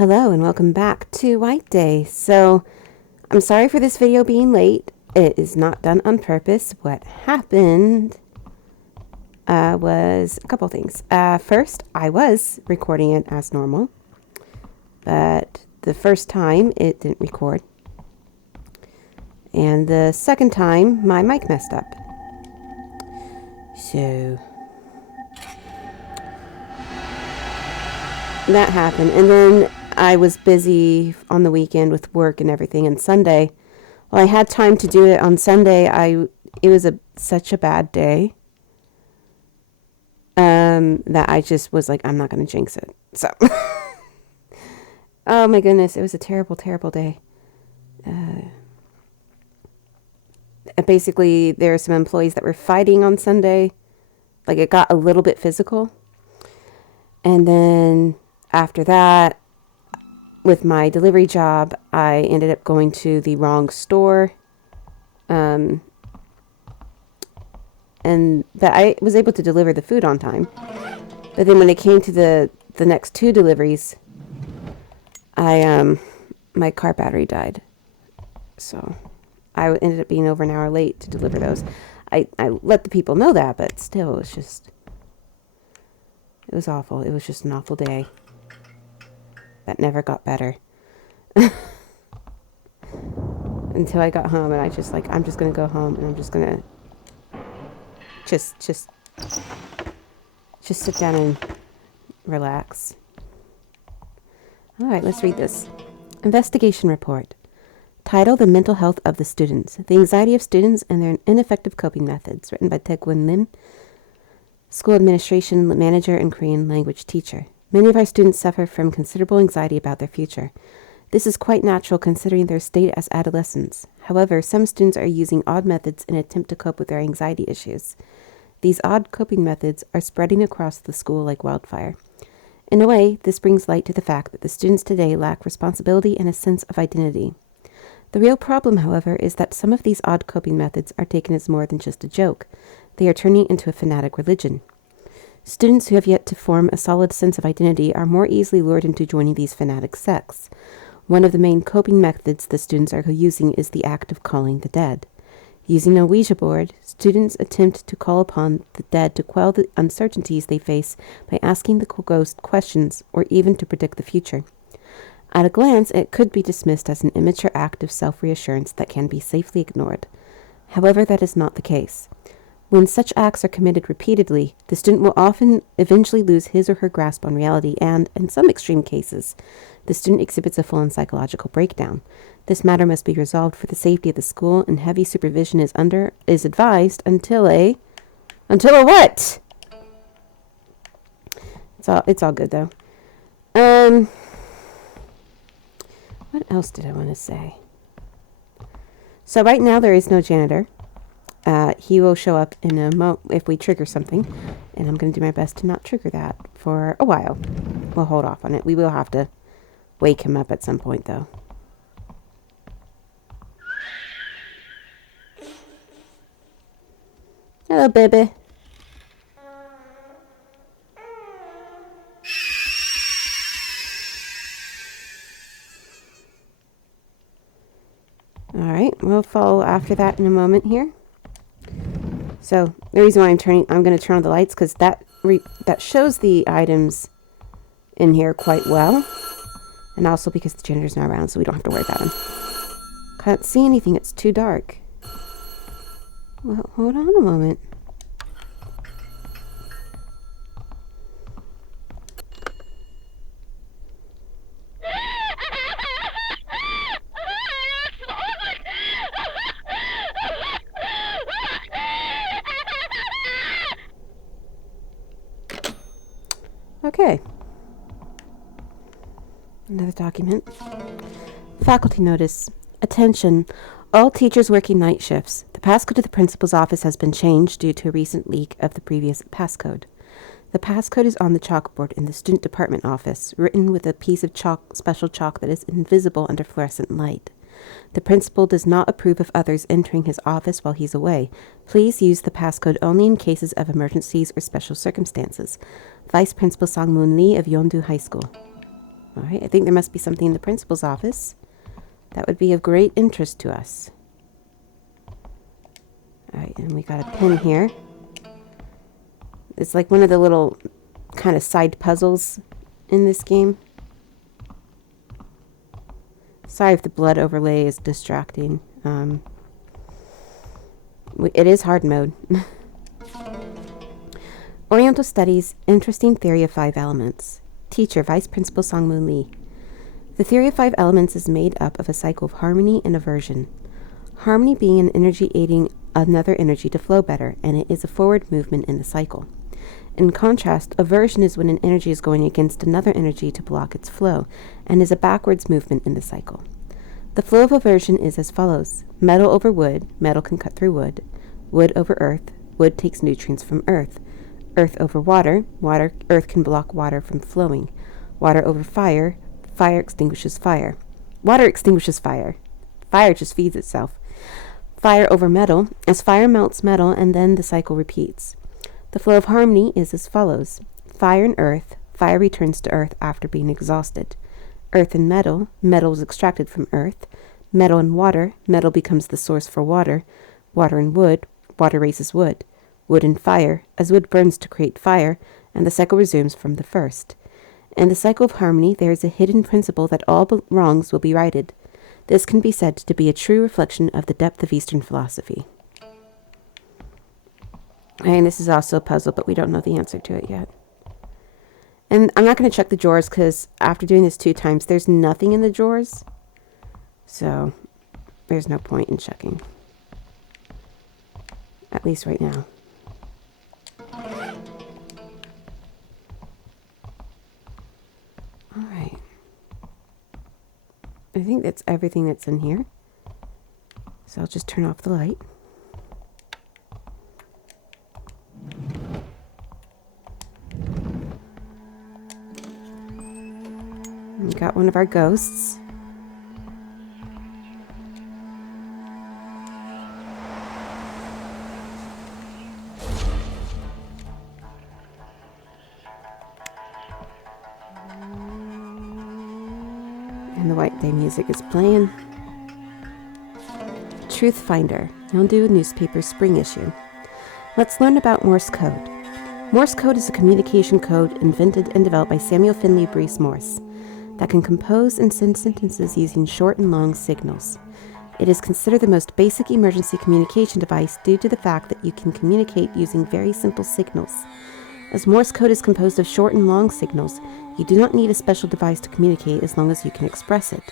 Hello and welcome back to White Day. So, I'm sorry for this video being late. It is not done on purpose. What happened was a couple things. First, I was recording it as normal, but the first time it didn't record. And the second time, my mic messed up. So, that happened. And then I was busy on the weekend with work and everything. And Sunday, well, I had time to do it on Sunday. It was such a bad day that I just was like, I'm not going to jinx it. So, oh my goodness, it was a terrible, terrible day. Basically, there are some employees that were fighting on Sunday. Like, it got a little bit physical. And then after that, with my delivery job, I ended up going to the wrong store. But I was able to deliver the food on time. But then when it came to the next two deliveries, my car battery died. So I ended up being over an hour late to deliver those. I let the people know that, but still, it was awful. It was just an awful day. That never got better. Until I got home and I'm just going to go home and I'm just going to just sit down and relax. All right, let's read this. Investigation report. Title: The Mental Health of the Students. The Anxiety of Students and Their Ineffective Coping Methods. Written by Tae-Gwyn Lim, School Administration Manager and Korean Language Teacher. Many of our students suffer from considerable anxiety about their future. This is quite natural considering their state as adolescents. However, some students are using odd methods in an attempt to cope with their anxiety issues. These odd coping methods are spreading across the school like wildfire. In a way, this brings light to the fact that the students today lack responsibility and a sense of identity. The real problem, however, is that some of these odd coping methods are taken as more than just a joke. They are turning into a fanatic religion. Students who have yet to form a solid sense of identity are more easily lured into joining these fanatic sects. One of the main coping methods the students are using is the act of calling the dead. Using a Ouija board, students attempt to call upon the dead to quell the uncertainties they face by asking the ghost questions or even to predict the future. At a glance, it could be dismissed as an immature act of self-reassurance that can be safely ignored. However, that is not the case. When such acts are committed repeatedly, the student will often eventually lose his or her grasp on reality and, in some extreme cases, the student exhibits a full-on psychological breakdown. This matter must be resolved for the safety of the school, and heavy supervision is advised until a what? It's all good though. What else did I want to say? So right now there is no janitor. He will show up in a if we trigger something, and I'm going to do my best to not trigger that for a while. We'll hold off on it. We will have to wake him up at some point, though. Hello, baby. All right, we'll follow after that in a moment here. So the reason why I'm going to turn on the lights because that shows the items in here quite well, and also because the janitor's not around, so we don't have to worry about him. Can't see anything; it's too dark. Well, hold on a moment. Okay. Another document. Faculty notice. Attention. All teachers working night shifts. The passcode to the principal's office has been changed due to a recent leak of the previous passcode. The passcode is on the chalkboard in the student department office, written with a piece of special chalk that is invisible under fluorescent light. The principal does not approve of others entering his office while he's away. Please use the passcode only in cases of emergencies or special circumstances. Vice Principal Sang-Moon Lee of Yeondu High School. All right, I think there must be something in the principal's office that would be of great interest to us. All right, and we got a pin here. It's like one of the little kind of side puzzles in this game. Sorry if the blood overlay is distracting. It is hard mode. Oriental Studies, Interesting Theory of 5 Elements. Teacher, Vice Principal Song-Moon Lee. The theory of 5 elements is made up of a cycle of harmony and aversion. Harmony being an energy aiding another energy to flow better, and it is a forward movement in the cycle. In contrast, aversion is when an energy is going against another energy to block its flow, and is a backwards movement in the cycle. The flow of aversion is as follows. Metal over wood, metal can cut through wood. Wood over earth, wood takes nutrients from earth. Earth over water, earth can block water from flowing. Water over fire, fire extinguishes fire. Water extinguishes fire. Fire just feeds itself. Fire over metal, as fire melts metal and then the cycle repeats. The flow of harmony is as follows. Fire and earth, fire returns to earth after being exhausted. Earth and metal, metal is extracted from earth. Metal and water, metal becomes the source for water. Water and wood, water raises wood. Wood and fire, as wood burns to create fire, and the cycle resumes from the first. In the cycle of harmony, there is a hidden principle that all wrongs will be righted. This can be said to be a true reflection of the depth of Eastern philosophy. And this is also a puzzle, but we don't know the answer to it yet. And I'm not going to check the drawers because after doing this 2 times, there's nothing in the drawers. So there's no point in checking. At least right now. All right. I think that's everything that's in here. So I'll just turn off the light. We got one of our ghosts. And the White Day music is playing. Truth Finder, Yondu newspaper spring issue. Let's learn about Morse code. Morse code is a communication code invented and developed by Samuel Finley Breese Morse that can compose and send sentences using short and long signals. It is considered the most basic emergency communication device due to the fact that you can communicate using very simple signals. As Morse code is composed of short and long signals, you do not need a special device to communicate as long as you can express it.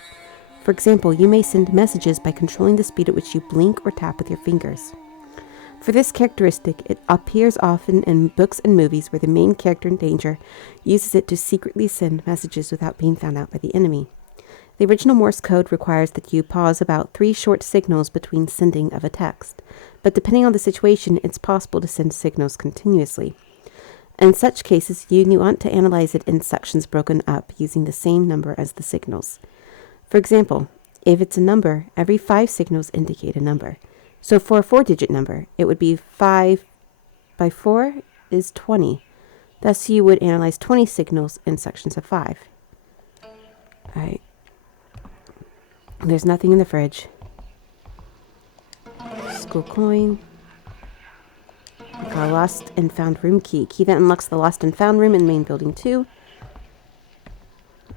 For example, you may send messages by controlling the speed at which you blink or tap with your fingers. For this characteristic, it appears often in books and movies where the main character in danger uses it to secretly send messages without being found out by the enemy. The original Morse code requires that you pause about 3 short signals between sending of a text, but depending on the situation, it's possible to send signals continuously. In such cases, you want to analyze it in sections broken up using the same number as the signals. For example, if it's a number, every 5 signals indicate a number. So for a 4-digit number, it would be 5 by 4 is 20. Thus, you would analyze 20 signals in sections of 5. All right. There's nothing in the fridge. School coin. We got a lost and found room key. Key that unlocks the lost and found room in main building 2.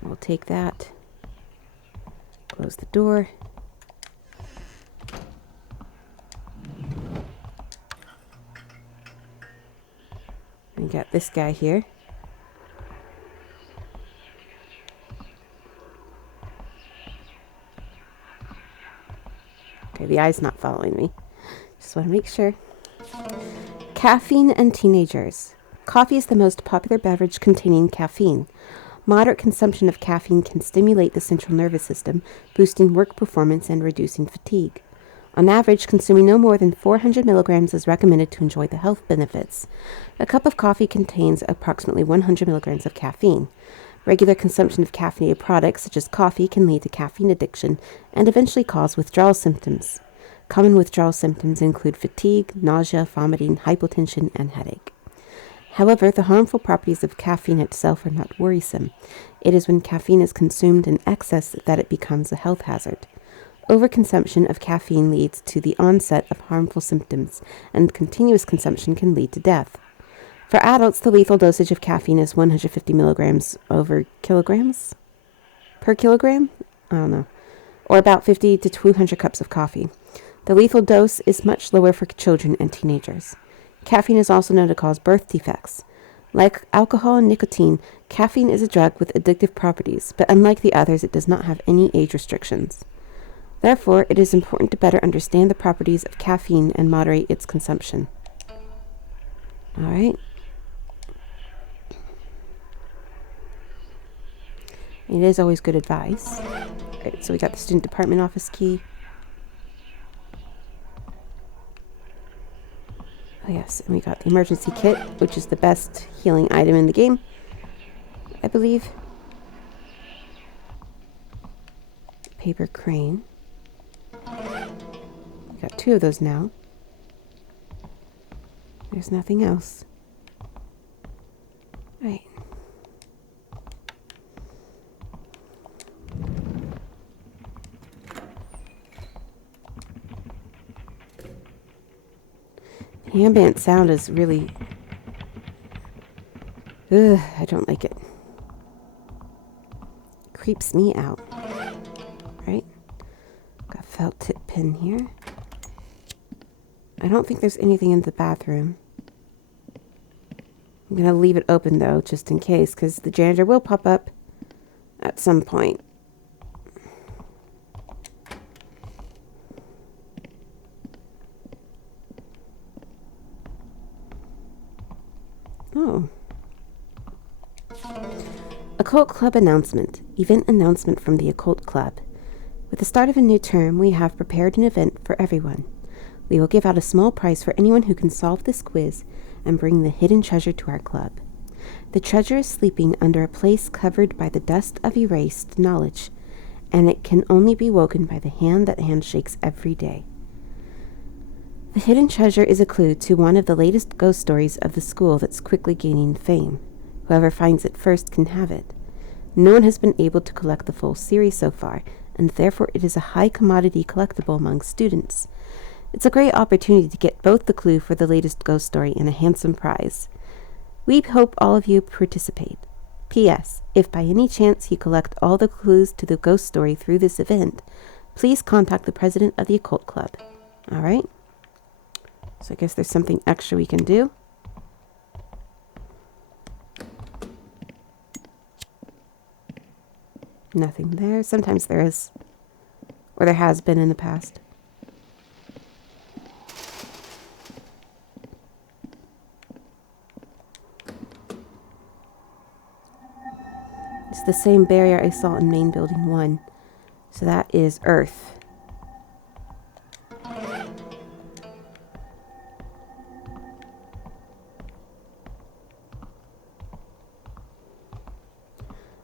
We'll take that. Close the door. We got this guy here. Okay, the eye's not following me. Just want to make sure. Caffeine and teenagers. Coffee is the most popular beverage containing caffeine. Moderate consumption of caffeine can stimulate the central nervous system, boosting work performance and reducing fatigue. On average, consuming no more than 400 milligrams is recommended to enjoy the health benefits. A cup of coffee contains approximately 100 milligrams of caffeine. Regular consumption of caffeinated products such as coffee can lead to caffeine addiction and eventually cause withdrawal symptoms. Common withdrawal symptoms include fatigue, nausea, vomiting, hypotension, and headache. However, the harmful properties of caffeine itself are not worrisome. It is when caffeine is consumed in excess that it becomes a health hazard. Overconsumption of caffeine leads to the onset of harmful symptoms, and continuous consumption can lead to death. For adults, the lethal dosage of caffeine is 150 milligrams over kilograms per kilogram? I don't know. Or about 50 to 200 cups of coffee. The lethal dose is much lower for children and teenagers. Caffeine is also known to cause birth defects. Like alcohol and nicotine, caffeine is a drug with addictive properties, but unlike the others, it does not have any age restrictions. Therefore, it is important to better understand the properties of caffeine and moderate its consumption. All right. It is always good advice. All right, so we got the student department office key. Oh yes, and we got the emergency kit, which is the best healing item in the game, I believe. Paper crane. We got 2 of those now. There's nothing else. Right. The ambient sound is really... I don't like it. Creeps me out. Right? Got a felt tip pin here. I don't think there's anything in the bathroom. I'm going to leave it open, though, just in case, because the janitor will pop up at some point. Oh. Occult Club announcement. Event announcement from the Occult Club. With the start of a new term, we have prepared an event for everyone. We will give out a small prize for anyone who can solve this quiz and bring the hidden treasure to our club. The treasure is sleeping under a place covered by the dust of erased knowledge, and it can only be woken by the hand that handshakes every day. The hidden treasure is a clue to one of the latest ghost stories of the school that's quickly gaining fame. Whoever finds it first can have it. No one has been able to collect the full series so far, and therefore it is a high commodity collectible among students. It's a great opportunity to get both the clue for the latest ghost story and a handsome prize. We hope all of you participate. P.S. If by any chance you collect all the clues to the ghost story through this event, please contact the president of the Occult Club. All right? So I guess there's something extra we can do. Nothing there. Sometimes there is. Or there has been in the past. It's the same barrier I saw in main building 1. So that is Earth.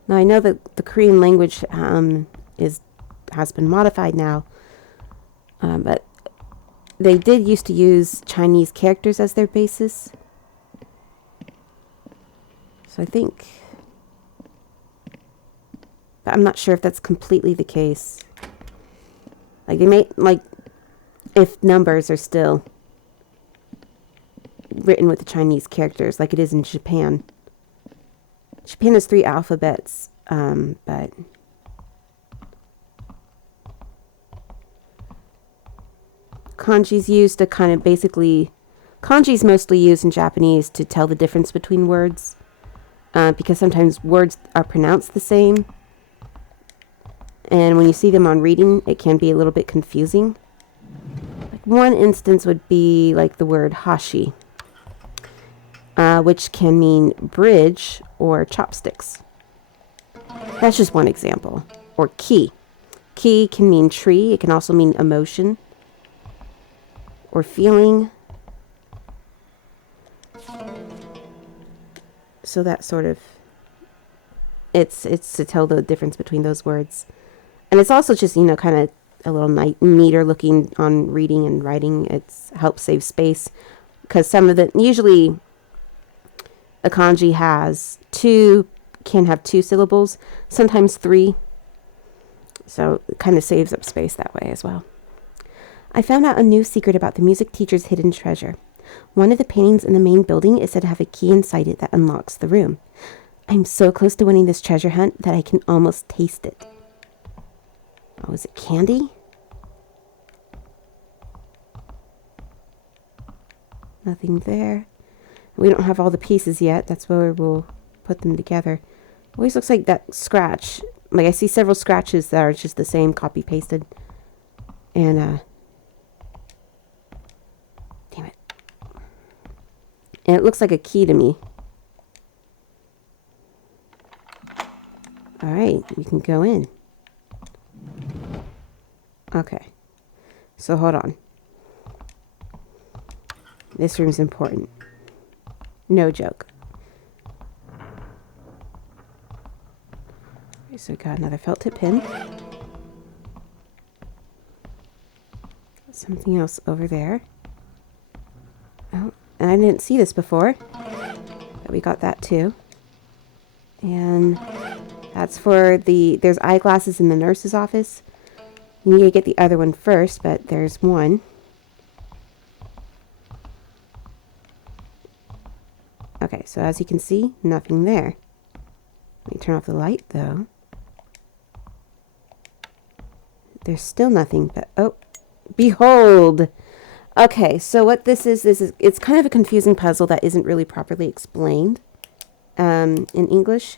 Now I know that the Korean language has been modified now, but they did used to use Chinese characters as their basis. So I think, but I'm not sure if that's completely the case. Like they may, like, if numbers are still written with the Chinese characters, like it is in Japan. Japan has 3 alphabets, but kanji's used to kind of basically... Kanji's mostly used in Japanese to tell the difference between words, because sometimes words are pronounced the same, and when you see them on reading, it can be a little bit confusing. Like one instance would be like the word hashi, which can mean bridge or chopsticks. That's just one example. Or ki. Ki can mean tree. It can also mean emotion or feeling. So that sort of, it's to tell the difference between those words. And it's also just, kind of a little neater looking on reading and writing. It helps save space because some of the, usually a kanji has can have 2 syllables, sometimes 3. So it kind of saves up space that way as well. I found out a new secret about the music teacher's hidden treasure. One of the paintings in the main building is said to have a key inside it that unlocks the room. I'm so close to winning this treasure hunt that I can almost taste it. Oh, is it candy? Nothing there. We don't have all the pieces yet. That's where we'll put them together. Always looks like that scratch. Like I see several scratches that are just the same, copy pasted. And damn it. And it looks like a key to me. All right, we can go in. Okay. So hold on. This room's important. No joke. Okay, so we got another felt tip pin. Something else over there. Oh, and I didn't see this before. But we got that too. And that's for there's eyeglasses in the nurse's office. You need to get the other one first, but there's one. Okay, so as you can see, nothing there. Let me turn off the light, though. There's still nothing, but oh, behold! Okay, so what this is, it's kind of a confusing puzzle that isn't really properly explained in English.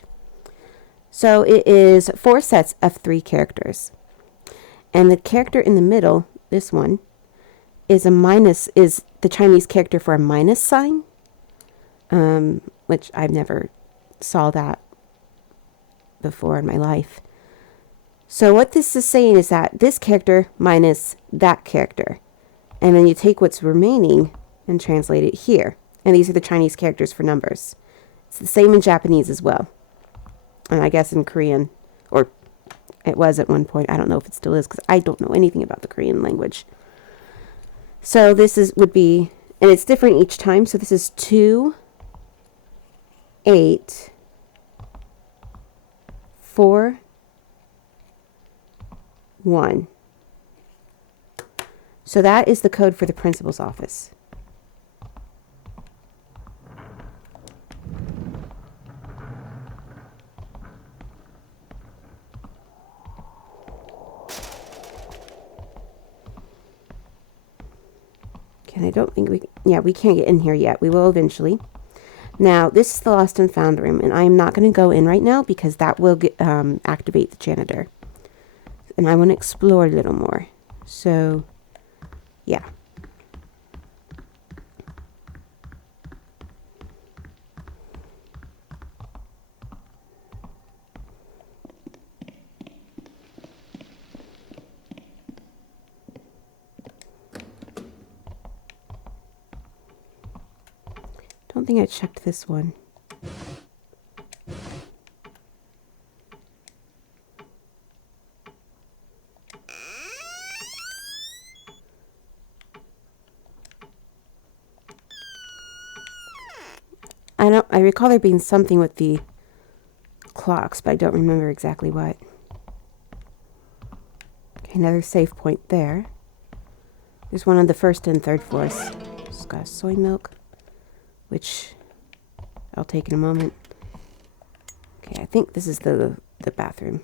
So it is 4 sets of 3 characters. And the character in the middle, this one, is the Chinese character for a minus sign. Which I've never saw that before in my life. So what this is saying is that this character minus that character. And then you take what's remaining and translate it here. And these are the Chinese characters for numbers. It's the same in Japanese as well. And I guess in Korean, or it was at one point. I don't know if it still is because I don't know anything about the Korean language. So this would be, and it's different each time. So this is 2, 8, 4, 1. So that is the code for the principal's office. Okay, I don't think we can't get in here yet. We will eventually. Now, this is the lost and found room, and I'm not going to go in right now because that will activate the janitor. And I want to explore a little more. So, yeah. Don't think I checked this one. I recall there being something with the clocks, but I don't remember exactly what. Okay, another save point there. There's one on the 1st and 3rd floors. It's got soy milk, which I'll take in a moment. Okay, I think this is the bathroom.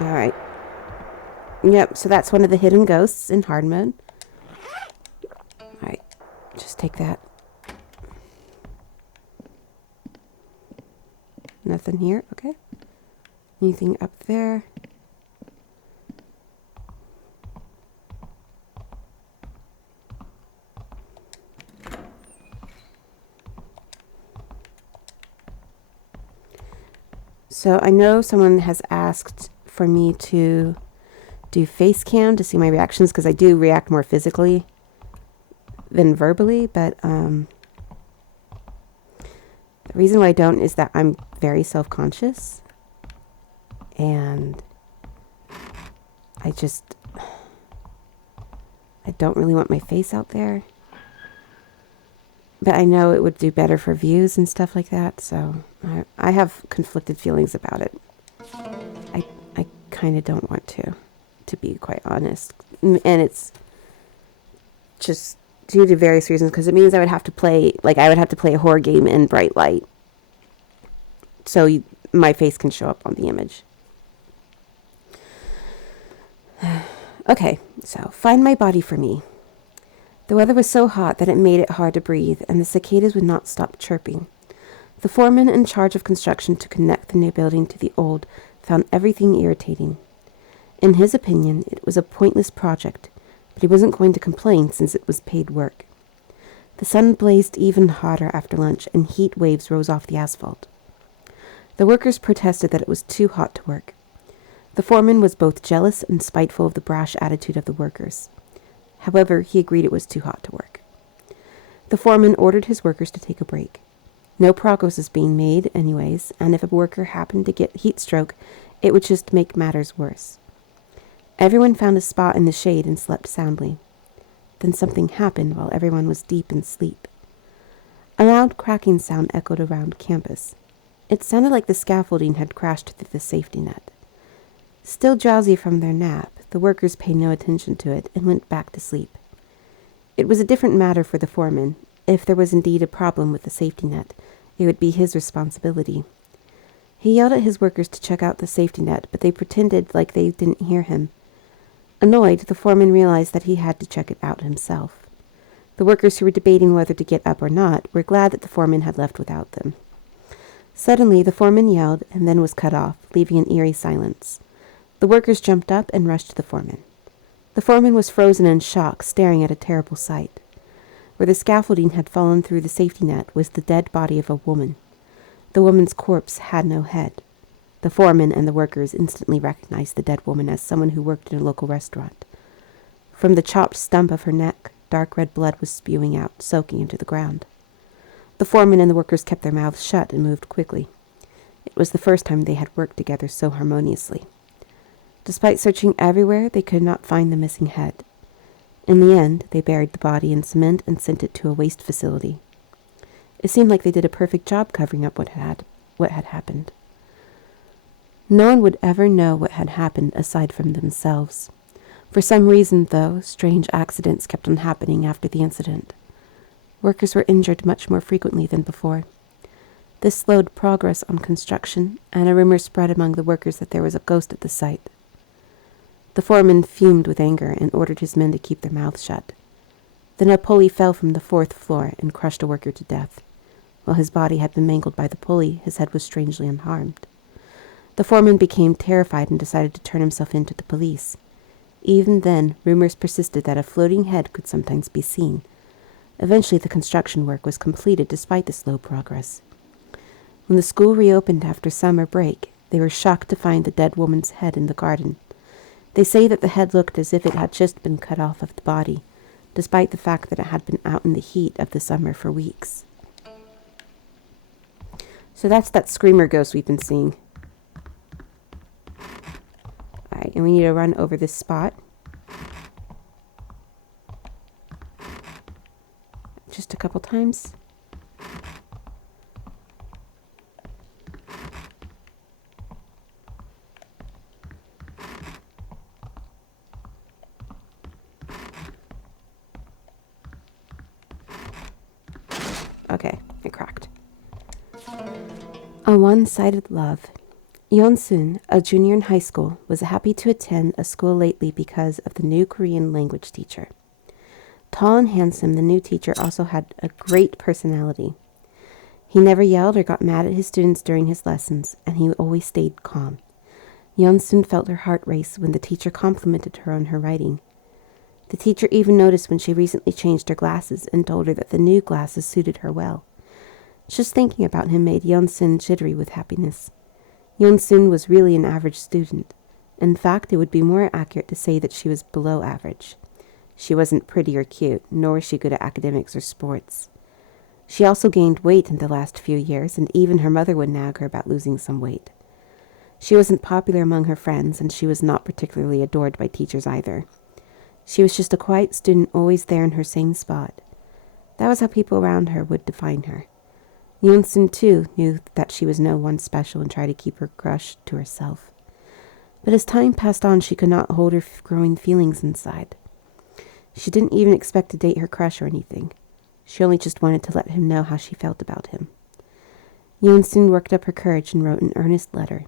Alright. Yep, so that's one of the hidden ghosts in hard mode. Alright, just take that. Nothing here, okay. Anything up there? So I know someone has asked for me to do face cam to see my reactions, because I do react more physically than verbally, but the reason why I don't is that I'm very self-conscious, and I don't really want my face out there. But I know it would do better for views and stuff like that, so I have conflicted feelings about it. I kind of don't want to be quite honest. And it's just due to various reasons, because it means I would have to play a horror game in bright light, so my face can show up on the image. Okay, so find my body for me. The weather was so hot that it made it hard to breathe, and the cicadas would not stop chirping. The foreman in charge of construction to connect the new building to the old found everything irritating. In his opinion, it was a pointless project, but he wasn't going to complain since it was paid work. The sun blazed even hotter after lunch, and heat waves rose off the asphalt. The workers protested that it was too hot to work. The foreman was both jealous and spiteful of the brash attitude of the workers. However, he agreed it was too hot to work. The foreman ordered his workers to take a break. No progress was being made anyways, and if a worker happened to get heat stroke, it would just make matters worse. Everyone found a spot in the shade and slept soundly. Then something happened while everyone was deep in sleep. A loud cracking sound echoed around campus. It sounded like the scaffolding had crashed through the safety net. Still drowsy from their nap, the workers paid no attention to it and went back to sleep. It was a different matter for the foreman. If there was indeed a problem with the safety net, it would be his responsibility. He yelled at his workers to check out the safety net, but they pretended like they didn't hear him. Annoyed, the foreman realized that he had to check it out himself. The workers who were debating whether to get up or not were glad that the foreman had left without them. Suddenly, the foreman yelled and then was cut off, leaving an eerie silence. The workers jumped up and rushed to the foreman. The foreman was frozen in shock, staring at a terrible sight. Where the scaffolding had fallen through the safety net was the dead body of a woman. The woman's corpse had no head. The foreman and the workers instantly recognized the dead woman as someone who worked in a local restaurant. From the chopped stump of her neck, dark red blood was spewing out, soaking into the ground. The foreman and the workers kept their mouths shut and moved quickly. It was the first time they had worked together so harmoniously. Despite searching everywhere, they could not find the missing head. In the end, they buried the body in cement and sent it to a waste facility. It seemed like they did a perfect job covering up what had happened. No one would ever know what had happened aside from themselves. For some reason, though, strange accidents kept on happening after the incident. Workers were injured much more frequently than before. This slowed progress on construction, and a rumor spread among the workers that there was a ghost at the site. The foreman fumed with anger and ordered his men to keep their mouths shut. Then a pulley fell from the 4th floor and crushed a worker to death. While his body had been mangled by the pulley, his head was strangely unharmed. The foreman became terrified and decided to turn himself in to the police. Even then, rumors persisted that a floating head could sometimes be seen. Eventually, the construction work was completed despite the slow progress. When the school reopened after summer break, they were shocked to find the dead woman's head in the garden. They say that the head looked as if it had just been cut off of the body, despite the fact that it had been out in the heat of the summer for weeks. So that's that screamer ghost we've been seeing. Alright, and we need to run over this spot. Just a couple times. Okay, it cracked. A one-sided love. Yeon-sun, a junior in high school, was happy to attend a school lately because of the new Korean language teacher. Tall and handsome, the new teacher also had a great personality. He never yelled or got mad at his students during his lessons, and he always stayed calm. Yeon-sun felt her heart race when the teacher complimented her on her writing. The teacher even noticed when she recently changed her glasses and told her that the new glasses suited her well. Just thinking about him made Yeon-sun jittery with happiness. Yeon-sun was really an average student. In fact, it would be more accurate to say that she was below average. She wasn't pretty or cute, nor was she good at academics or sports. She also gained weight in the last few years, and even her mother would nag her about losing some weight. She wasn't popular among her friends, and she was not particularly adored by teachers either. She was just a quiet student, always there in her same spot. That was how people around her would define her. Yeon-sun, too, knew that she was no one special and tried to keep her crush to herself. But as time passed on, she could not hold her growing feelings inside. She didn't even expect to date her crush or anything. She only just wanted to let him know how she felt about him. Yeon-sun worked up her courage and wrote an earnest letter.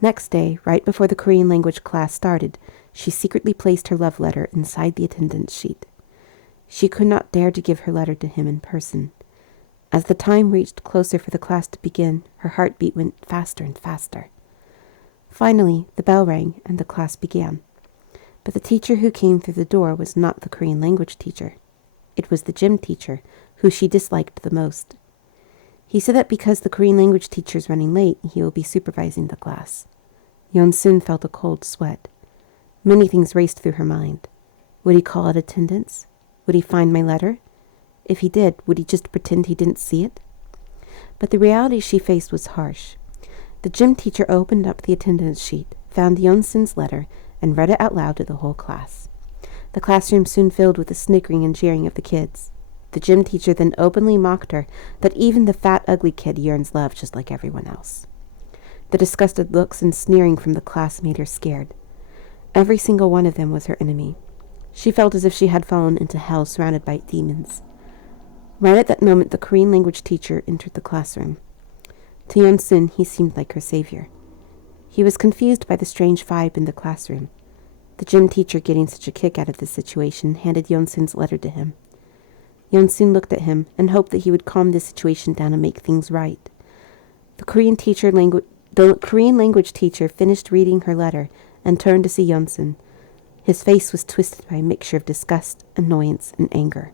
Next day, right before the Korean language class started, she secretly placed her love letter inside the attendance sheet. She could not dare to give her letter to him in person. As the time reached closer for the class to begin, her heartbeat went faster and faster. Finally, the bell rang and the class began. But the teacher who came through the door was not the Korean language teacher. It was the gym teacher, who she disliked the most. He said that because the Korean language teacher is running late, he will be supervising the class. Yeon-sun felt a cold sweat. Many things raced through her mind. Would he call it attendance? Would he find my letter? If he did, would he just pretend he didn't see it? But the reality she faced was harsh. The gym teacher opened up the attendance sheet, found Yeon-sun's letter, and read it out loud to the whole class. The classroom soon filled with the snickering and jeering of the kids. The gym teacher then openly mocked her that even the fat, ugly kid yearns love just like everyone else. The disgusted looks and sneering from the class made her scared. Every single one of them was her enemy. She felt as if she had fallen into hell surrounded by demons. Right at that moment, the Korean language teacher entered the classroom. To Yeon-sun, he seemed like her savior. He was confused by the strange vibe in the classroom. The gym teacher, getting such a kick out of this situation, handed Yeon-sun's letter to him. Yeon-sun looked at him and hoped that he would calm the situation down and make things right. The Korean language teacher finished reading her letter and turned to see Yeon-sun. His face was twisted by a mixture of disgust, annoyance, and anger.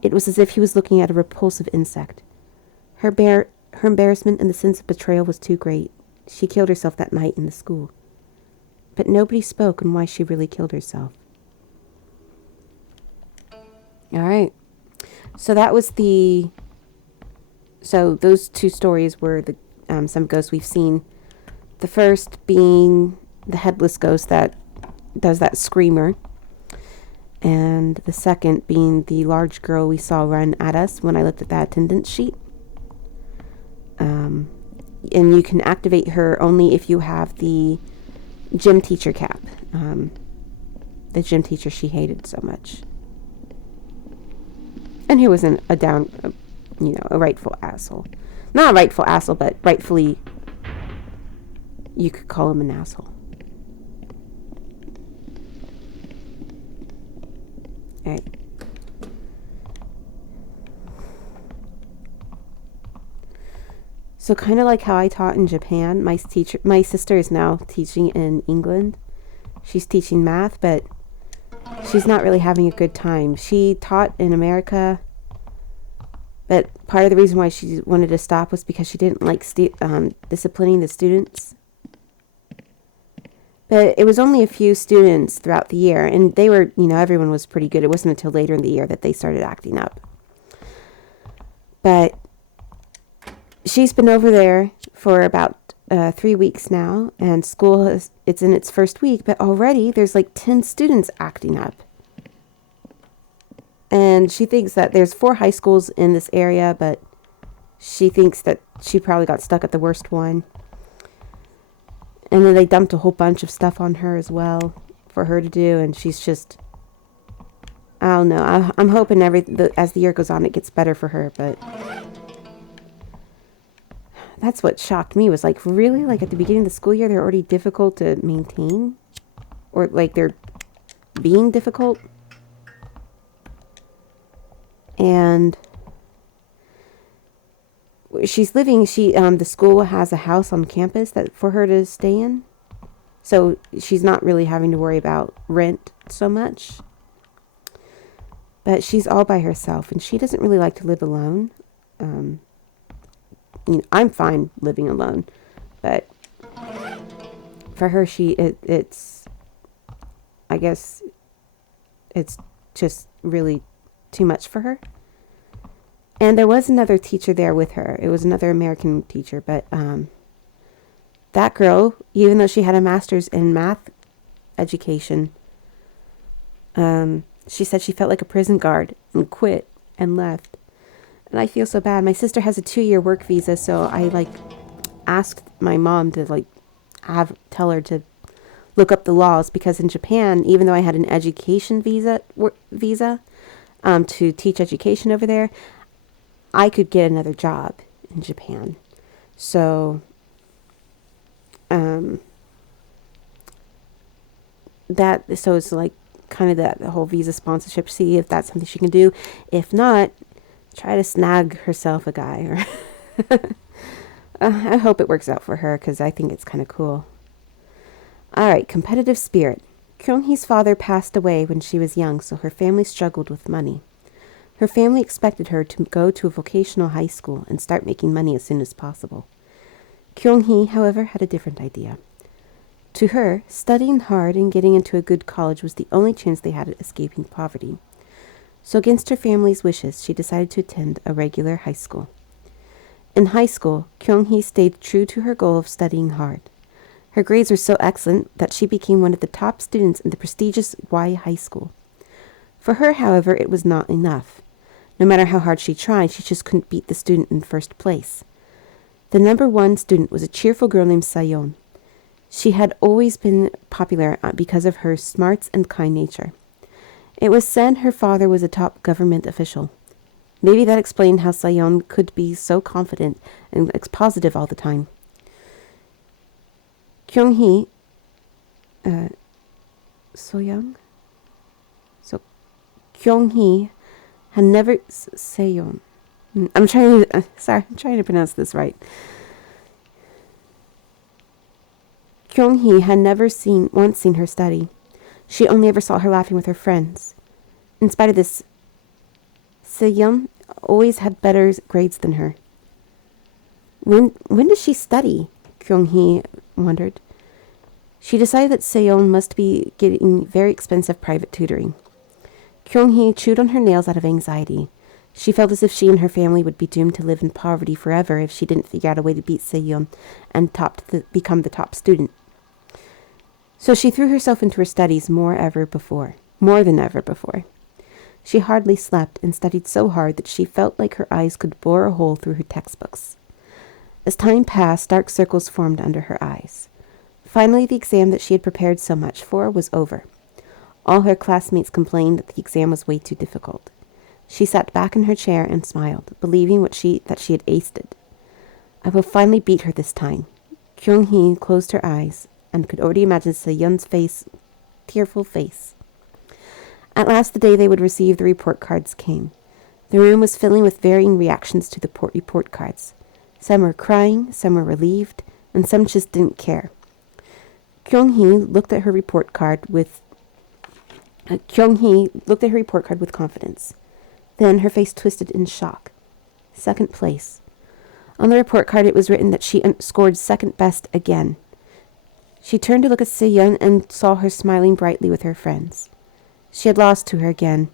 It was as if he was looking at a repulsive insect. Her embarrassment and the sense of betrayal was too great. She killed herself that night in the school. But nobody spoke on why she really killed herself. All right. So those two stories were some ghosts we've seen. The first being the headless ghost that does that screamer. And the second being the large girl we saw run at us when I looked at that attendance sheet. And you can activate her only if you have the gym teacher cap. The gym teacher she hated so much. And he wasn't a rightful asshole. Not a rightful asshole, but rightfully, you could call him an asshole. Alright. So kind of like how I taught in Japan, my sister is now teaching in England. She's teaching math, but she's not really having a good time. She taught in America, but part of the reason why she wanted to stop was because she didn't like disciplining the students. But it was only a few students throughout the year, and they were, everyone was pretty good. It wasn't until later in the year that they started acting up. But she's been over there for about 3 weeks now, and it's in its first week, but already there's like 10 students acting up. And she thinks that there's 4 high schools in this area, but she thinks that she probably got stuck at the worst one. And then they dumped a whole bunch of stuff on her as well for her to do, and she's just, I don't know. I'm hoping as the year goes on, it gets better for her, but that's what shocked me, was like, really? Like at the beginning of the school year, they're already difficult to maintain? Or like they're being difficult? And she's living, the school has a house on campus for her to stay in. So she's not really having to worry about rent so much. But she's all by herself, and she doesn't really like to live alone. I'm fine living alone, But for her, it's I guess it's just really too much for her. And there was another teacher there with her. It was another American teacher, but that girl, even though she had a master's in math education, she said she felt like a prison guard and quit and left. And I feel so bad. My sister has a 2-year work visa, so I asked my mom to tell her to look up the laws, because in Japan, even though I had an education visa to teach education over there, I could get another job in Japan. So it's like kind of that whole visa sponsorship, see if that's something she can do. If not, try to snag herself a guy. Or I hope it works out for her, because I think it's kind of cool. All right, competitive spirit. Kyung-hee's father passed away when she was young, so her family struggled with money. Her family expected her to go to a vocational high school and start making money as soon as possible. Kyung-hee, however, had a different idea. To her, studying hard and getting into a good college was the only chance they had at escaping poverty. So against her family's wishes, she decided to attend a regular high school. In high school, Kyung-hee stayed true to her goal of studying hard. Her grades were so excellent that she became one of the top students in the prestigious Y High School. For her, however, it was not enough. No matter how hard she tried, she just couldn't beat the student in first place. The number one student was a cheerful girl named Sayon. She had always been popular because of her smarts and kind nature. It was said her father was a top government official. Maybe that explained how Sayon could be so confident and positive all the time. Kyung-hee, Kyung-hee had never, Sayon. I'm trying to pronounce this right. Kyung-hee had never once seen her study. She only ever saw her laughing with her friends. In spite of this, Sayon always had better grades than her. When does she study? Kyung-hee wondered. She decided that Sayon must be getting very expensive private tutoring. Kyung-hee chewed on her nails out of anxiety. She felt as if she and her family would be doomed to live in poverty forever if she didn't figure out a way to beat Sayon and become the top student. So she threw herself into her studies more than ever before. She hardly slept and studied so hard that she felt like her eyes could bore a hole through her textbooks. As time passed, dark circles formed under her eyes. Finally, the exam that she had prepared so much for was over. All her classmates complained that the exam was way too difficult. She sat back in her chair and smiled, believing that she had aced it. I will finally beat her this time. Kyung-hee closed her eyes and could already imagine Seyun's tearful face. At last the day they would receive the report cards came. The room was filling with varying reactions to the report cards. Some were crying, some were relieved, and some just didn't care. Kyung-hee looked at her report card with confidence. Then her face twisted in shock. Second place. On the report card it was written that she scored second best again. She turned to look at Se-yeon and saw her smiling brightly with her friends. She had lost to her again.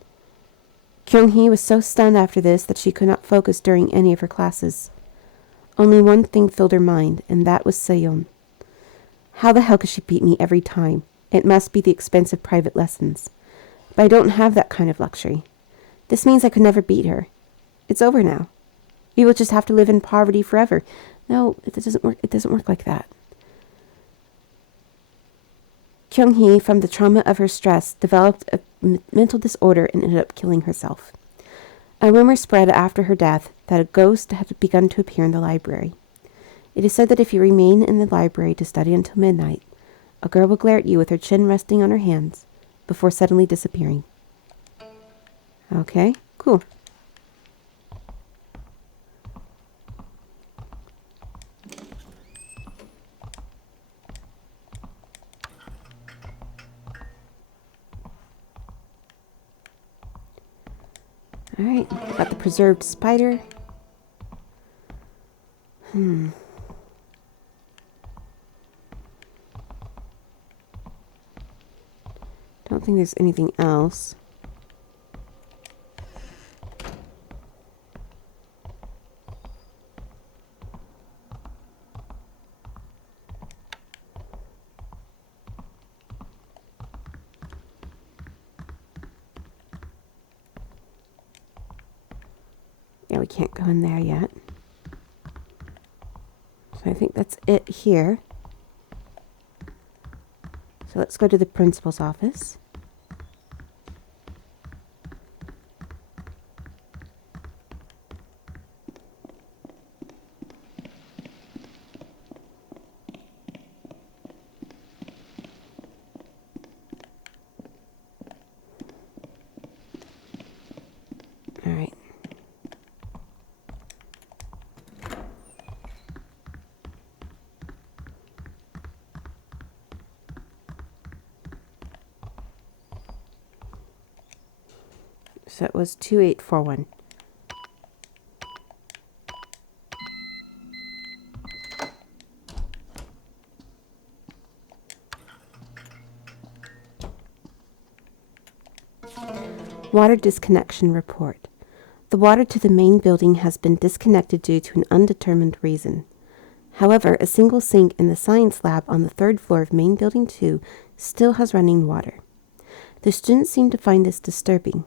Kyung-hee was so stunned after this that she could not focus during any of her classes. Only one thing filled her mind, and that was Se-yeon. How the hell could she beat me every time? It must be the expensive private lessons. But I don't have that kind of luxury. This means I could never beat her. It's over now. We will just have to live in poverty forever. No, it doesn't work. It doesn't work like that. Kyung-hee, from the trauma of her stress, developed a mental disorder and ended up killing herself. A rumor spread after her death that a ghost had begun to appear in the library. It is said that if you remain in the library to study until midnight, a girl will glare at you with her chin resting on her hands before suddenly disappearing. Okay, cool. Alright, got the preserved spider. think there's anything else. Yeah, we can't go in there yet. So I think that's it here. So let's go to the principal's office. All right. So it was 2841. Water disconnection report. The water to the main building has been disconnected due to an undetermined reason. However, a single sink in the science lab on the 3rd floor of main building 2 still has running water. The students seem to find this disturbing.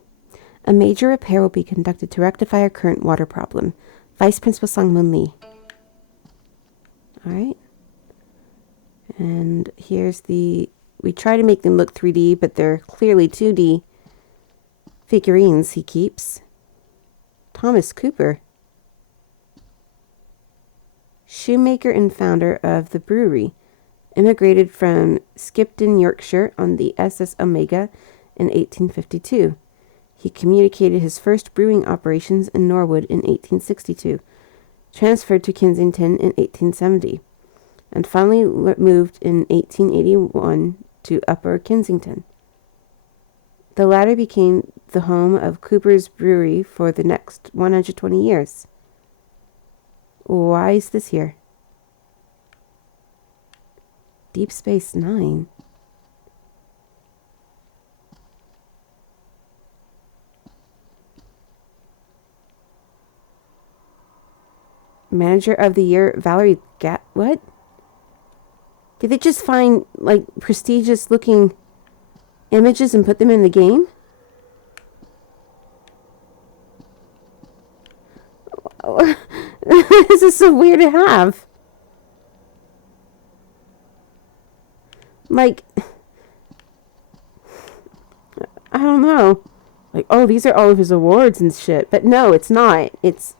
A major repair will be conducted to rectify our current water problem. Vice Principal Sang-moon Lee. All right. And here's we try to make them look 3D, but they're clearly 2D figurines he keeps. Thomas Cooper. Shoemaker and founder of the brewery. Immigrated from Skipton, Yorkshire on the SS Omega in 1852. He communicated his first brewing operations in Norwood in 1862, transferred to Kensington in 1870, and finally moved in 1881 to Upper Kensington. The latter became the home of Cooper's Brewery for the next 120 years. Why is this here? Deep Space Nine. Manager of the Year, Valerie what? Did they just find, like, prestigious looking images and put them in the game? This is so weird to have. Like, I don't know. Like, oh, these are all of his awards and shit. But no, it's not. It's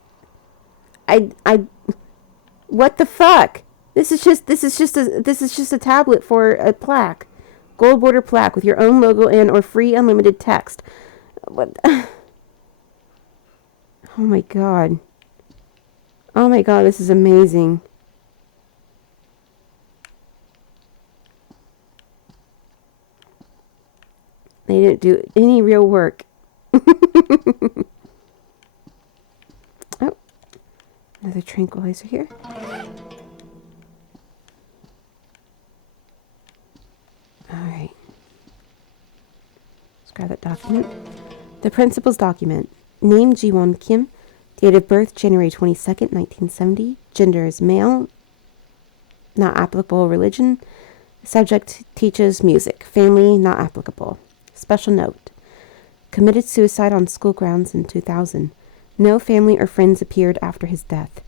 what the fuck? This is just a tablet for a plaque. Gold border plaque with your own logo and or free unlimited text. What? Oh my god. Oh my god, this is amazing. They didn't do any real work. Oh. Another tranquilizer here. Alright. Let's grab that document. The principal's document. Name Jiwon Kim. Date of birth January 22nd, 1970. Gender is male. Not applicable religion. Subject teaches music. Family not applicable. Special note. Committed suicide on school grounds in 2000. No family or friends appeared after his death.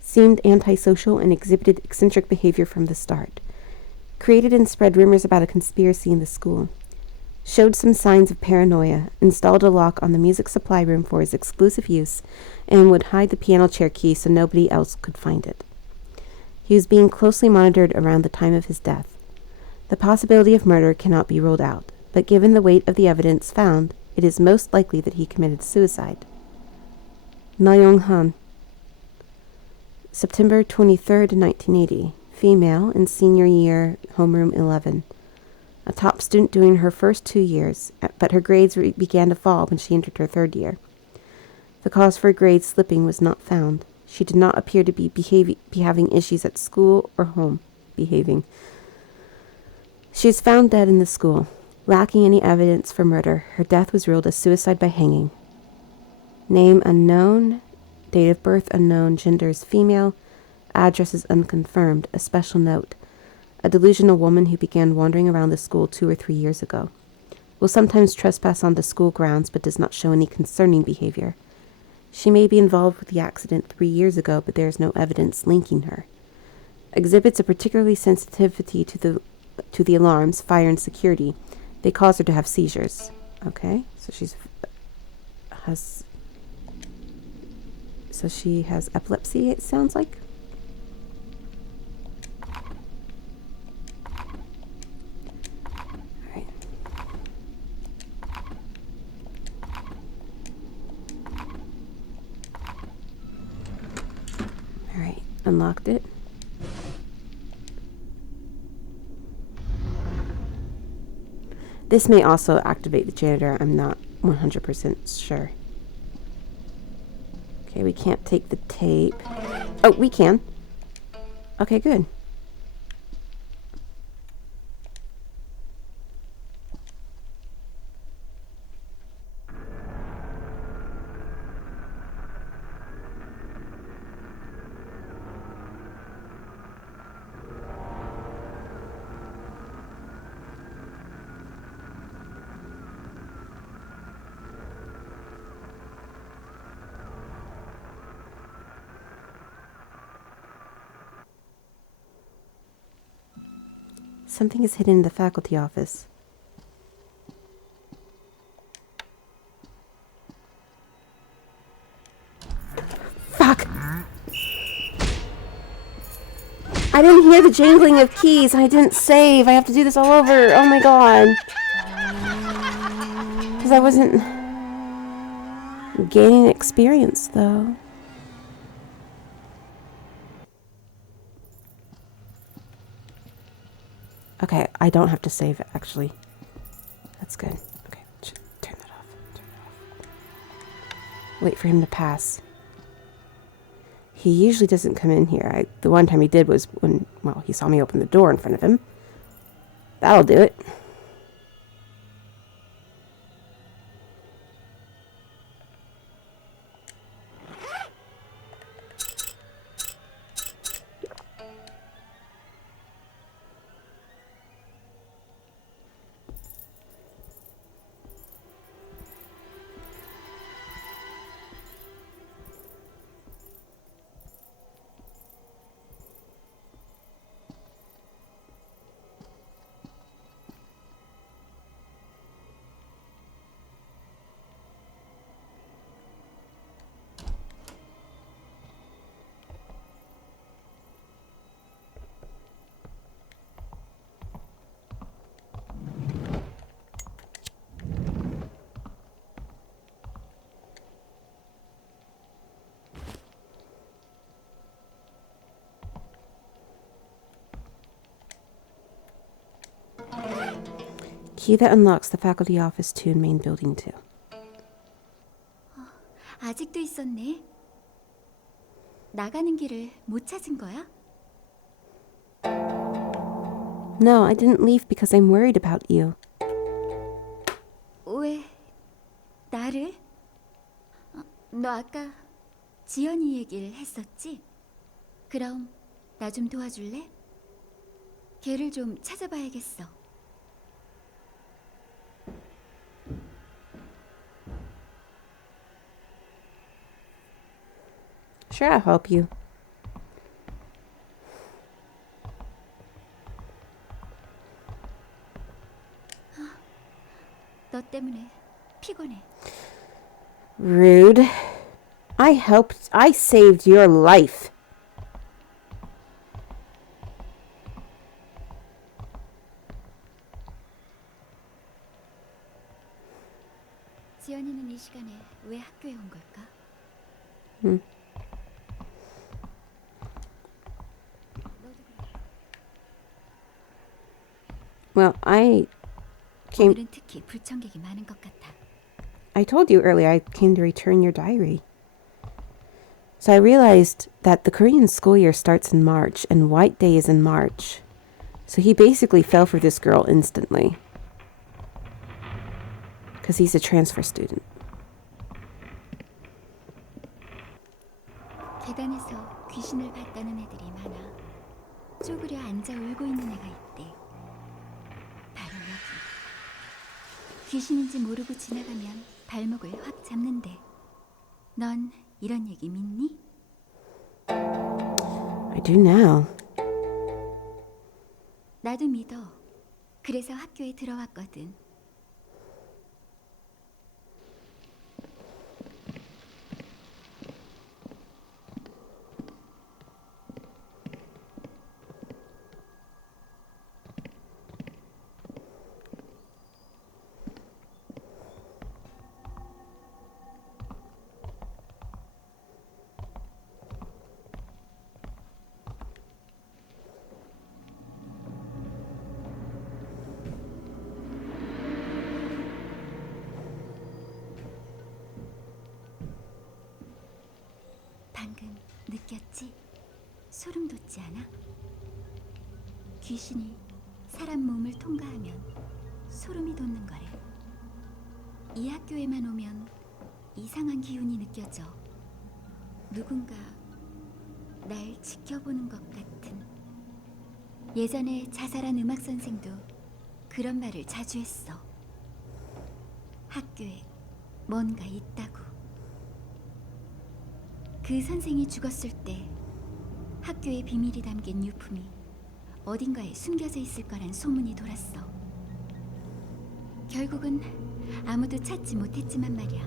Seemed antisocial and exhibited eccentric behavior from the start. Created and spread rumors about a conspiracy in the school. Showed some signs of paranoia. Installed a lock on the music supply room for his exclusive use and would hide the piano chair key so nobody else could find it. He was being closely monitored around the time of his death. The possibility of murder cannot be ruled out, but given the weight of the evidence found, it is most likely that he committed suicide. Na-Young-han. September 23rd, 1980. Female in senior year, homeroom 11. A top student during her first 2 years, but her grades began to fall when she entered her 3rd year. The cause for grade slipping was not found. She did not appear to be having issues at school or home. She was found dead in the school. Lacking any evidence for murder, her death was ruled as suicide by hanging. Name unknown, date of birth unknown, gender is female, address is unconfirmed. A special note: a delusional woman who began wandering around the school 2 or 3 years ago. Will sometimes trespass on the school grounds but does not show any concerning behavior. She may be involved with the accident 3 years ago, but there is no evidence linking her. Exhibits a particularly sensitivity to the alarms, fire, and security. They cause her to have seizures. Okay, so she has epilepsy, it sounds like. All right. All right, unlocked it. This may also activate the janitor. I'm not 100% sure. Okay, we can't take the tape. Oh, we can. Okay, good. Something is hidden in the faculty office. Fuck! I didn't hear the jangling of keys. I didn't save. I have to do this all over. Oh my god. Because I wasn't gaining experience, though. Okay, I don't have to save it, actually. That's good. Okay, turn that off. Wait for him to pass. He usually doesn't come in here. The one time he did was when, well, he saw me open the door in front of him. That'll do it. Key that unlocks the faculty office 2 and main building 2. 아직도 있었네. 나가는 길을 못 찾은 거야? No, I didn't leave because I'm worried about you. 왜 나를? 너 아까 지연이 얘기를 했었지? 그럼 나 좀 도와줄래? 걔를 좀 찾아봐야겠어. Sure, I'll help you. 너 때문에 피곤해. Rude. I saved your life. 지연이는 이 시간에 왜 학교에 온 걸까? Well, 오늘은 특히 불청객이 많은 것 같아. I told you earlier I came to return your diary. So I realized that the Korean school year starts in March and White Day is in March. So he basically fell for this girl instantly. Because he's a transfer student. 계단에서 귀신을 봤다는 애들이 많아. 쪼그려 앉아 울고 있는 애가 있대. 바로 여기. 귀신인지 모르고 지나가면 발목을 확 잡는데. 넌 이런 얘기 믿니? I do now. 나도 믿어. 그래서 학교에 들어왔거든. 방금 느꼈지? 소름 돋지 않아? 귀신이 사람 몸을 통과하면 소름이 돋는 거래. 이 학교에만 오면 이상한 기운이 느껴져. 누군가 날 지켜보는 것 같은. 예전에 자살한 음악 선생도 그런 말을 자주 했어. 학교에 뭔가 있다고. 그 선생이 죽었을 때 학교의 비밀이 담긴 유품이 어딘가에 숨겨져 있을 거란 소문이 돌았어. 결국은 아무도 찾지 못했지만 말이야.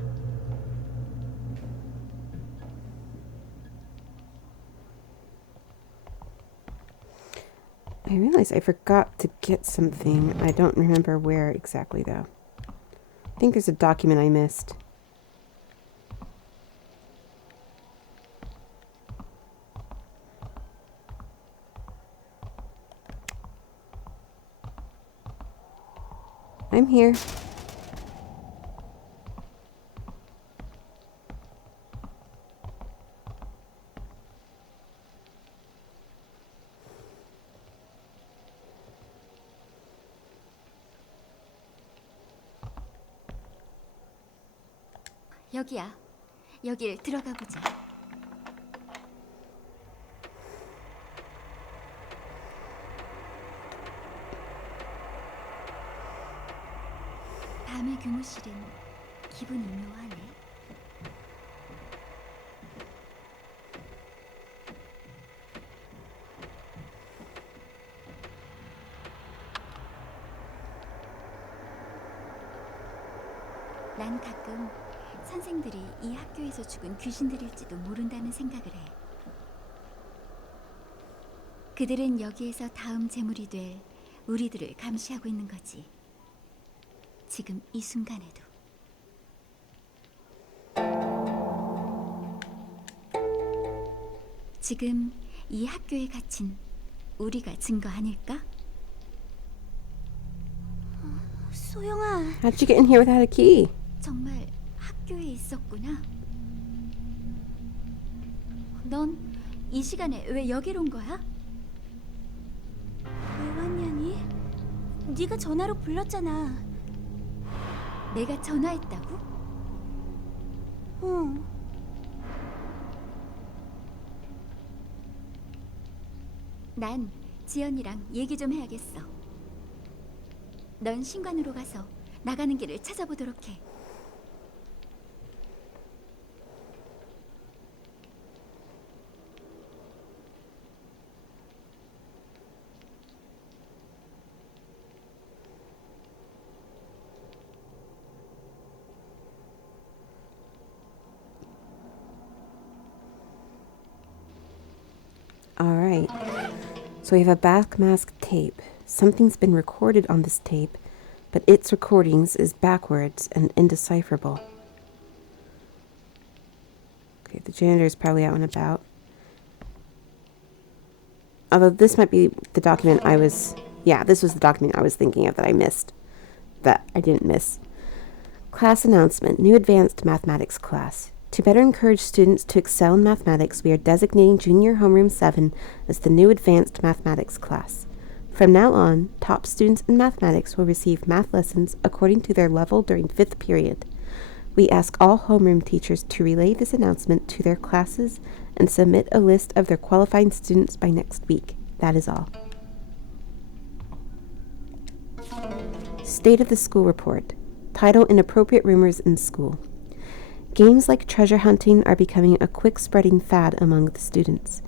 I realize I forgot to get something. I don't remember where exactly, though. I think there's a document I missed. I'm here. 여기야. 여길 들어가 보자. 밤의 교무실은 기분이 묘하네. 난 가끔 선생들이 이 학교에서 죽은 귀신들일지도 모른다는 생각을 해. 그들은 여기에서 다음 제물이 될 우리들을 감시하고 있는 거지. 지금 이 순간에도. 지금 이 학교에 갇힌 우리가 증거 아닐까? 소영아, How'd you get in here without a key? 정말 학교에 있었구나. 넌 이 시간에 왜 여기로 온 거야? 왜 왔냐니? 네가 전화로 불렀잖아. 내가 전화했다고? 응. 난 지연이랑 얘기 좀 해야겠어. 넌 신관으로 가서 나가는 길을 찾아보도록 해. All right. So we have a backmask tape. Something's been recorded on this tape, but its recordings is backwards and indecipherable. Okay, the janitor's probably out and about. Although this might be the document I was... Yeah, this was the document I was thinking of that I missed. That I didn't miss. Class announcement. New advanced mathematics class. To better encourage students to excel in mathematics, we are designating Junior Homeroom 7 as the new advanced mathematics class. From now on, top students in mathematics will receive math lessons according to their level during 5th period. We ask all homeroom teachers to relay this announcement to their classes and submit a list of their qualifying students by next week. That is all. State of the School Report. Title: Inappropriate Rumors in School. Games like treasure hunting are becoming a quick-spreading fad among the students.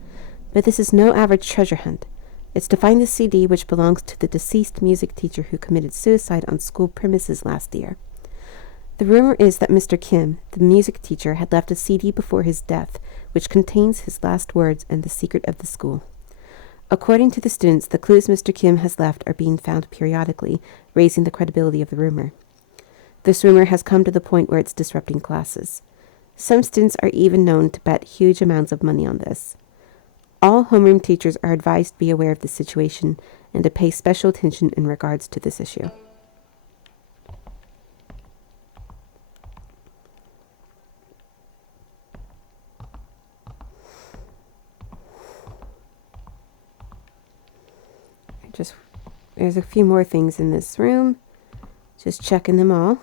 But this is no average treasure hunt. It's to find the CD which belongs to the deceased music teacher who committed suicide on school premises last year. The rumor is that Mr. Kim, the music teacher, had left a CD before his death, which contains his last words and the secret of the school. According to the students, the clues Mr. Kim has left are being found periodically, raising the credibility of the rumor. This rumor has come to the point where it's disrupting classes. Some students are even known to bet huge amounts of money on this. All homeroom teachers are advised to be aware of the situation and to pay special attention in regards to this issue. There's a few more things in this room. Just checking them all.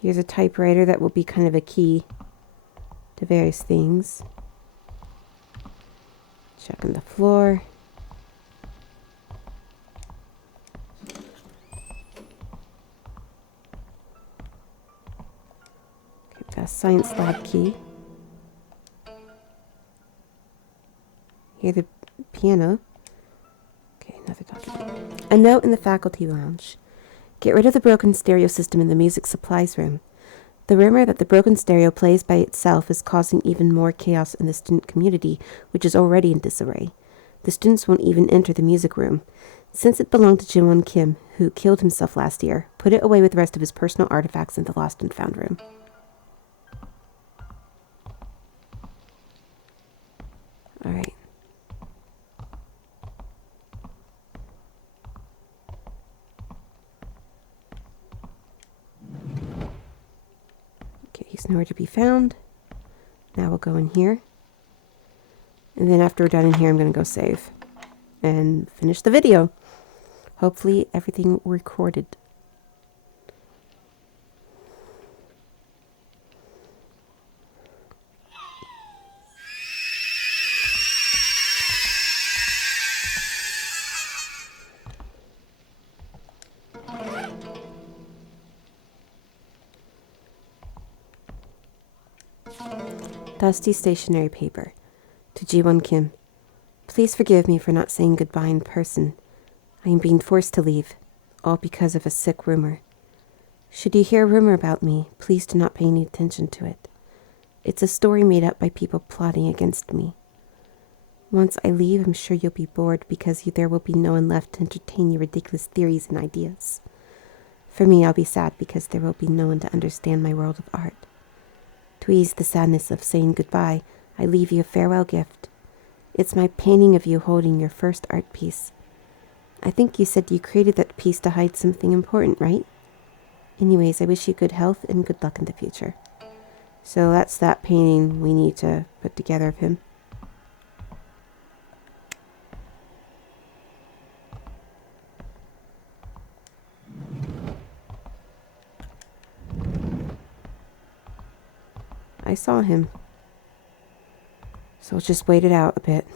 Here's a typewriter that will be kind of a key to various things. Checking the floor. Okay, got a science lab key. Hear the piano. Okay, another document. A note in the faculty lounge. Get rid of the broken stereo system in the music supplies room. The rumor that the broken stereo plays by itself is causing even more chaos in the student community, which is already in disarray. The students won't even enter the music room. Since it belonged to Jin-Won Kim, who killed himself last year, put it away with the rest of his personal artifacts in the lost and found room. Alright. He's nowhere to be found. Now we'll go in here. And then after we're done in here, I'm going to go save and finish the video. Hopefully everything recorded. Dusty stationery paper. To Ji-won Kim. Please forgive me for not saying goodbye in person. I am being forced to leave, all because of a sick rumor. Should you hear a rumor about me, please do not pay any attention to it. It's a story made up by people plotting against me. Once I leave, I'm sure you'll be bored because there will be no one left to entertain your ridiculous theories and ideas. For me, I'll be sad because there will be no one to understand my world of art. To ease the sadness of saying goodbye, I leave you a farewell gift. It's my painting of you holding your first art piece. I think you said you created that piece to hide something important, right? Anyways, I wish you good health and good luck in the future. So that's that painting we need to put together of him. I saw him. So we'll just wait it out a bit.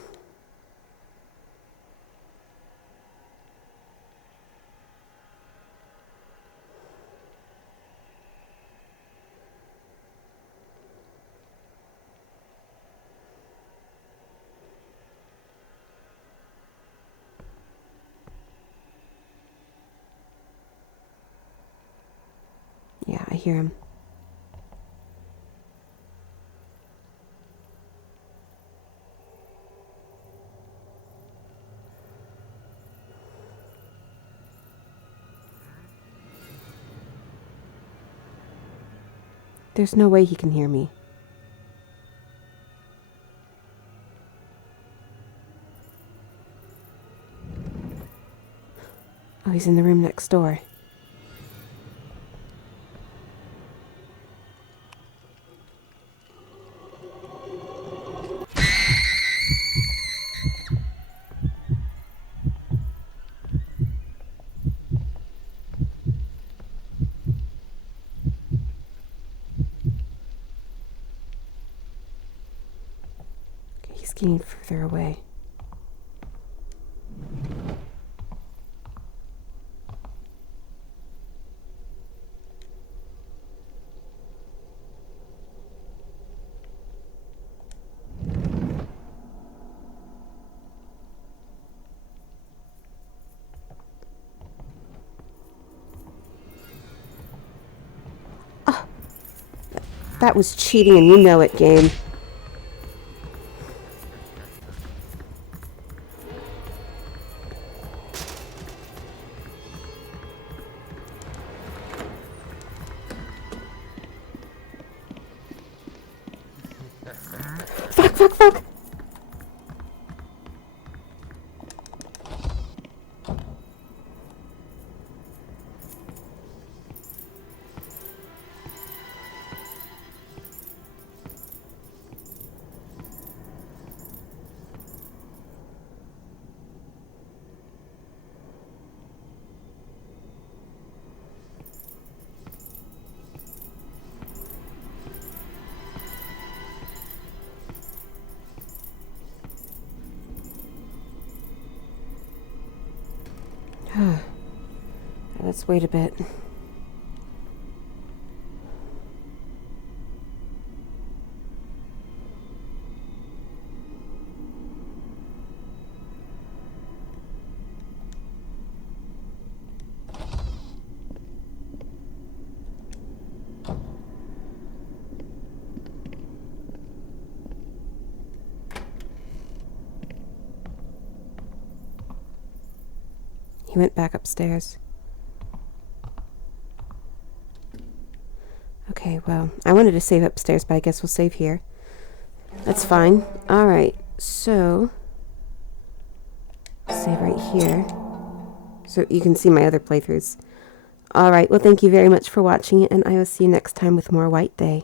Yeah, I hear him. There's no way he can hear me. Oh, he's in the room next door. It's getting further away. That was cheating and you know it, game. Fuck. Let's wait a bit. He went back upstairs. Okay, well, I wanted to save upstairs, but I guess we'll save here. That's fine. Alright, so... save right here. So you can see my other playthroughs. Alright, well, thank you very much for watching, and I will see you next time with more White Day.